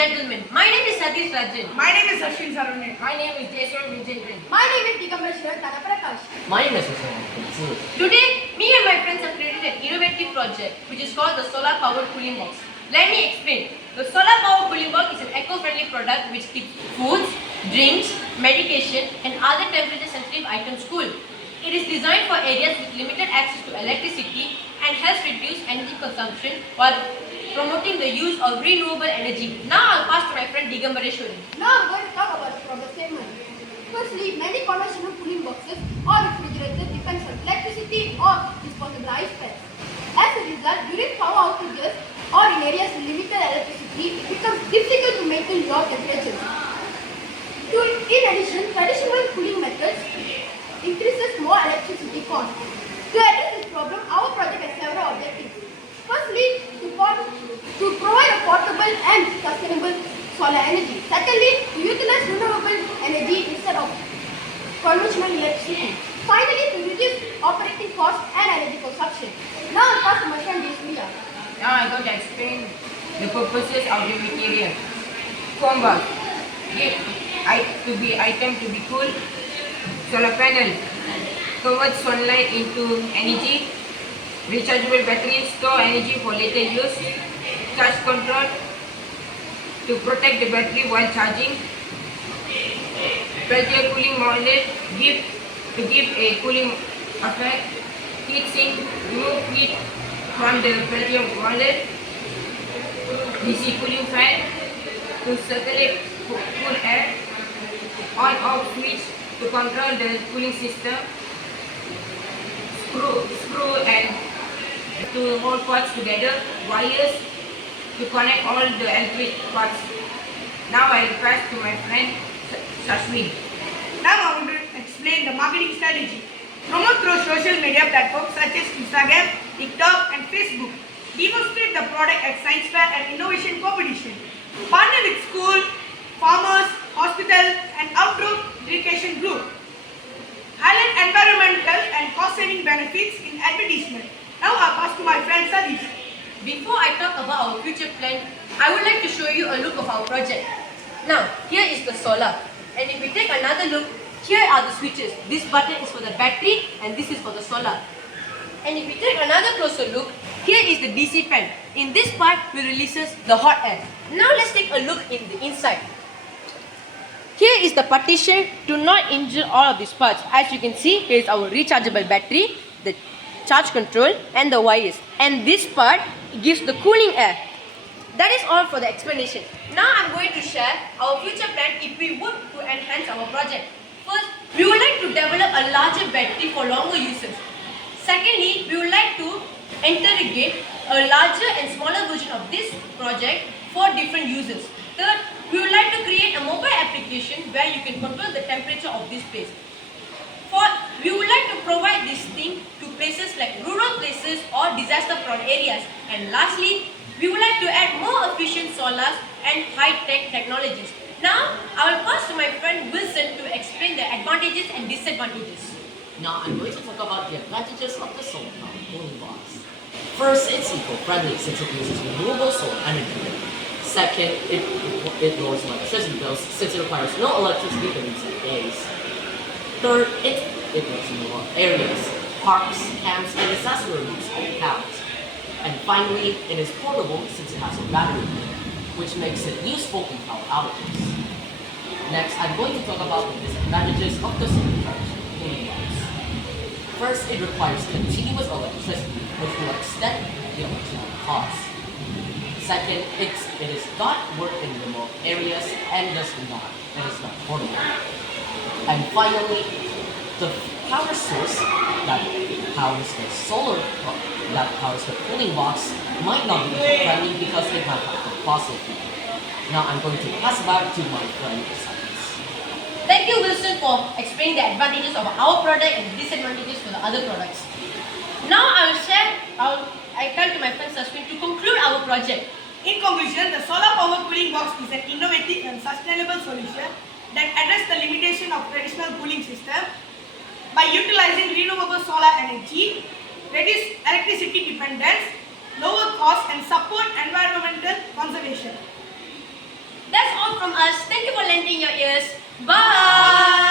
gentlemen, my name is Satish Rajan. My name is Ashwin Saravane. My name is Jason Vijay. My name is Digambar Shiratana Prakash. My name is Susan. Today, me and my friends have created an innovative project which is called the Solar Powered Cooling Box. Let me explain. The Solar Powered Cooling Box is an eco-friendly product which keeps foods, drinks, medication and other temperature-sensitive items cool. It is designed for areas with limited access to electricity and helps reduce energy consumption while promoting the use of renewable energy. Now I'll pass to my friend Digambareshwari. Now I'm going to talk about the product statement. Firstly, many conventional cooling boxes or refrigerators depend on electricity or disposable ice packs. As a result, during power outages or in areas with limited electricity, it becomes difficult to maintain low temperatures. In addition, traditional cooling methods increases more electricity cost. To address this problem, our project has several objectives. Firstly, to provide a portable and sustainable solar energy. Secondly, to utilize renewable energy instead of conventional electricity. Finally, to reduce operating costs and energy consumption. Now I'll pass to my friend Yasmina. Now I'm going to explain the purposes of the material. Foam box. To be item to be cool. Solar panel. Convert sunlight into energy. Rechargeable battery store energy for later use. Charge control to protect the battery while charging. Peltier cooling module to give a cooling effect. Heat sink, remove heat from the Peltier module. DC cooling fan to circulate cool air. On-off switch to control the cooling system. Screw and to hold parts together. Wires to connect all the electric parts. Now I will pass to my friend Sashwin. Now I want to explain the marketing strategy. Promote through social media platforms such as Instagram, TikTok and Facebook. Demonstrate the product at science fair and innovation competition. Partner with school, farmers, hospital and outdoor education group. Highlight environmental and cost-saving benefits in advertisement. Now I pass to my friend Sadish. Before I talk about our future plan, I would like to show you a look of our project. Now, here is the solar. And if we take another look, here are the switches. This button is for the battery and this is for the solar. And if we take another closer look, here is the DC fan. In this part, we releases the hot air. Now let's take a look in the inside. Here is the partition to not injure all of these parts. As you can see, here is our rechargeable battery, the charge control and the wires. And this part gives the cooling air. That is all for the explanation. Now I'm going to share our future plan if we would to enhance our project. First, we would like to develop a larger battery for longer uses. Secondly, we would like to interrogate a larger and smaller version of this project for different uses. Third, we would like to create a mobile application where you can control the temperature of this place. Fourth, we would like to provide this thing to places like rural places or disaster-prone areas. And lastly, we would like to add more efficient solars and high-tech technologies. Now, I will pass to my friend Wilson to explain the advantages and disadvantages. Now I'm going to talk about the advantages of the solar powered cooling box. First, it's eco-friendly since it uses renewable solar energy. Second, it lowers electricity bills since it requires no electricity during set days. Third, it works in rural areas, parks, camps, and disaster relief and towns. And finally, it is portable since it has a battery, which makes it useful in power outages. Next, I'm going to talk about the disadvantages of the solar powered cooling box. First, it requires continuous electricity, which will extend the electricity cost. Second, it does not work in remote areas and it is not portable. And finally, the power source that powers the cooling box might not be eco-friendly because it might have a fossil fuel. Now I'm going to pass back to my friend Science. Thank you, Wilson, for explaining the advantages of our product and disadvantages for the other products. Now I tell to my friend Sashwin to conclude our project. In conclusion, the solar power cooling box is an innovative and sustainable solution that addresses the limitation of traditional cooling system by utilizing renewable solar energy, reduce electricity dependence, lower cost and support environmental conservation. all from us. Thank you for lending your ears. Bye.